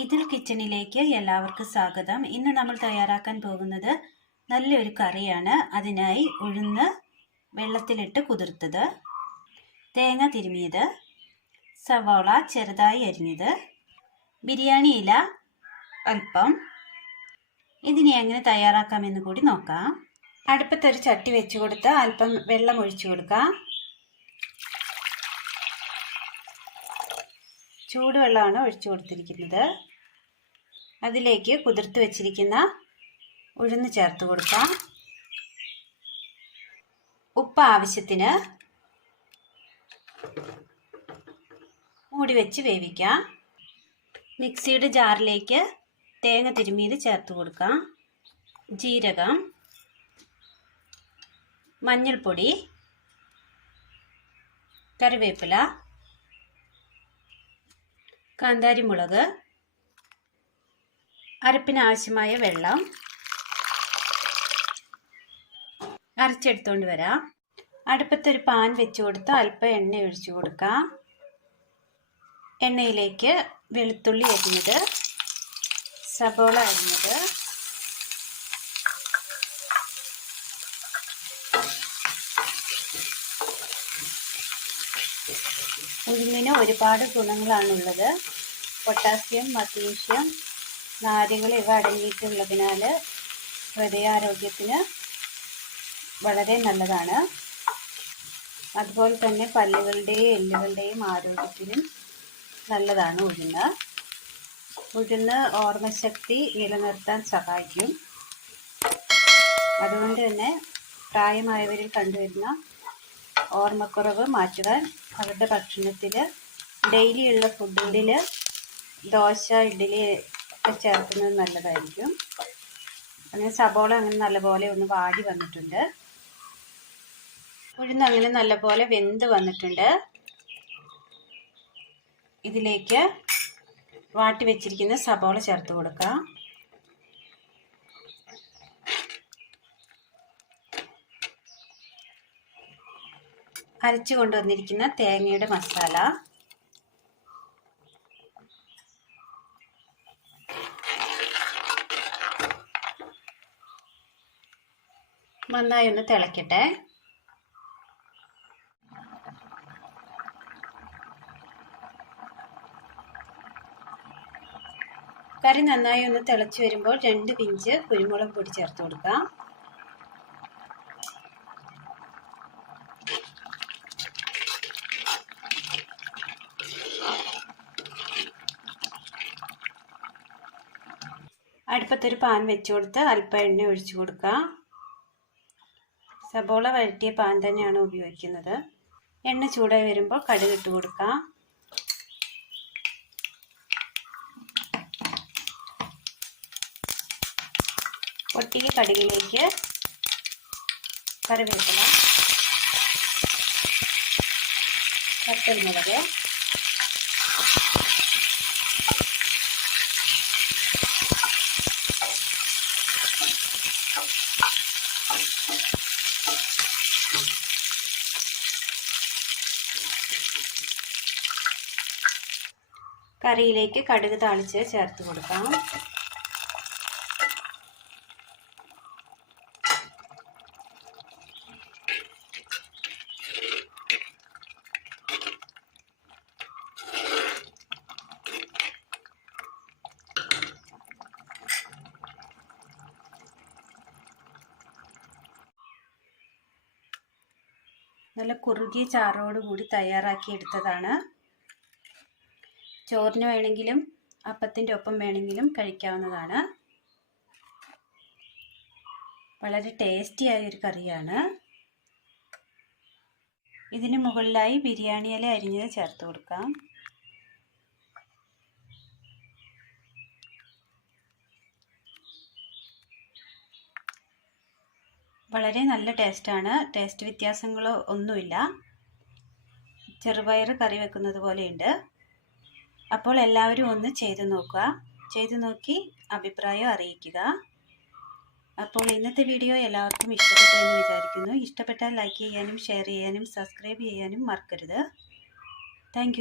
ഇതിൽ കിച്ചണിലേക്ക് എല്ലാവർക്കും സ്വാഗതം. ഇന്ന് നമ്മൾ തയ്യാറാക്കാൻ പോകുന്നത് നല്ലൊരു കറിയാണ്. അതിനായി ഉഴുന്ന് വെള്ളത്തിലിട്ട് കുതിർത്തത്, തേങ്ങ തിരുമിയത്, സവാള ചെറുതായി അരിഞ്ഞത്, ബിരിയാണി ഇല അല്പം. ഇതിനെ എങ്ങനെ തയ്യാറാക്കാമെന്ന് കൂടി നോക്കാം. അടുപ്പത്തൊരു ചട്ടി വെച്ച് കൊടുത്ത് അല്പം വെള്ളം ഒഴിച്ചു കൊടുക്കാം. ചൂടുവെള്ളമാണ് ഒഴിച്ചു കൊടുത്തിരിക്കുന്നത്. അതിലേക്ക് കുതിർത്ത് വെച്ചിരിക്കുന്ന ഉഴുന്ന് ചേർത്ത് കൊടുക്കാം. ഉപ്പ് ആവശ്യത്തിന്. മൂടി വെച്ച് വേവിക്കാം. മിക്സിയുടെ ജാറിലേക്ക് തേങ്ങ തിരുമിയത് ചേർത്ത് കൊടുക്കാം. ജീരകം, മഞ്ഞൾപ്പൊടി, കറിവേപ്പില, കാന്താരിമുളക്, അരപ്പിന് ആവശ്യമായ വെള്ളം അരച്ചെടുത്തുകൊണ്ട് വരാം. അടുപ്പത്തൊരു പാൻ വെച്ച് കൊടുത്ത് അല്പം എണ്ണ ഒഴിച്ചു കൊടുക്കാം. എണ്ണയിലേക്ക് വെളുത്തുള്ളി അരിഞ്ഞത്, സബോള അരിഞ്ഞത്, ഉഴുന്നിന് ഒരുപാട് ഗുണങ്ങളാണുള്ളത്. പൊട്ടാസ്യം, മഗ്നീഷ്യം, നാരുകൾ ഇവ അടങ്ങിയിട്ടുള്ളതിനാൽ ഹൃദയാരോഗ്യത്തിന് വളരെ നല്ലതാണ്. അതുപോലെ തന്നെ പല്ലുകളുടെയും എല്ലുകളുടെയും ആരോഗ്യത്തിനും നല്ലതാണ് ഉഴുന്ന്. ഉഴുന്ന് ഓർമ്മശക്തി നിലനിർത്താൻ സഹായിക്കും. അതുകൊണ്ട് തന്നെ പ്രായമായവരിൽ കണ്ടുവരുന്ന ഓർമ്മക്കുറവ് മാറ്റുവാൻ അവരുടെ ഭക്ഷണത്തിൽ ഡെയിലിയുള്ള ഫുഡിൽ ദോശ, ഇഡ്ഡലി ഒക്കെ ചേർക്കുന്നത് നല്ലതായിരിക്കും. അങ്ങനെ സബോള അങ്ങനെ നല്ലപോലെ ഒന്ന് വാടി വന്നിട്ടുണ്ട്. ഉഴുന്ന് അങ്ങനെ നല്ലപോലെ വെന്ത് വന്നിട്ടുണ്ട്. ഇതിലേക്ക് വാട്ടി വെച്ചിരിക്കുന്ന സബോള ചേർത്ത് കൊടുക്കാം. അരച്ചു കൊണ്ടുവന്നിരിക്കുന്ന തേങ്ങയുടെ മസാല, നന്നായി ഒന്ന് തിളക്കട്ടെ. കറി നന്നായി ഒന്ന് തിളച്ചു വരുമ്പോൾ 2 പിഞ്ച് കുരുമുളക് പൊടി ചേർത്ത് കൊടുക്കാം. അടുപ്പത്തൊരു പാൻ വെച്ച് കൊടുത്ത് അല്പം എണ്ണ ഒഴിച്ചു കൊടുക്കാം. സബോള വഴറ്റിയ പാൻ തന്നെയാണ് ഉപയോഗിക്കുന്നത്. എണ്ണ ചൂടായി വരുമ്പോൾ കടുക് ഇട്ട് കൊടുക്കാം. പൊട്ടിയ കടുകിലേക്ക് കറിവേപ്പില, വറ്റൽമുളക്, കറിയിലേക്ക് കടുക് താളിച്ച് ചേർത്ത് കൊടുക്കാം. നല്ല കുറുകിയ ചാറോട് കൂടി തയ്യാറാക്കി എടുത്തതാണ്. ചോറിന് വേണമെങ്കിലും അപ്പത്തിൻ്റെ ഒപ്പം വേണമെങ്കിലും കഴിക്കാവുന്നതാണ്. വളരെ ടേസ്റ്റിയായ ഒരു കറിയാണ്. ഇതിന് മുകളിലായി ബിരിയാണി ഇല അരിഞ്ഞത് ചേർത്ത് കൊടുക്കാം. വളരെ നല്ല ടേസ്റ്റാണ്. ടേസ്റ്റ് വ്യത്യാസങ്ങളോ ഒന്നുമില്ല. ചെറുപയർ കറി വെക്കുന്നത് പോലെയുണ്ട്. അപ്പോൾ എല്ലാവരും ഒന്ന് ചെയ്തു നോക്കുക. ചെയ്തു നോക്കി അഭിപ്രായം അറിയിക്കുക. അപ്പോൾ ഇന്നത്തെ വീഡിയോ എല്ലാവർക്കും ഇഷ്ടപ്പെട്ടു എന്ന് വിചാരിക്കുന്നു. ഇഷ്ടപ്പെട്ടാൽ ലൈക്ക് ചെയ്യാനും ഷെയർ ചെയ്യാനും സബ്സ്ക്രൈബ് ചെയ്യാനും മറക്കരുത്. താങ്ക്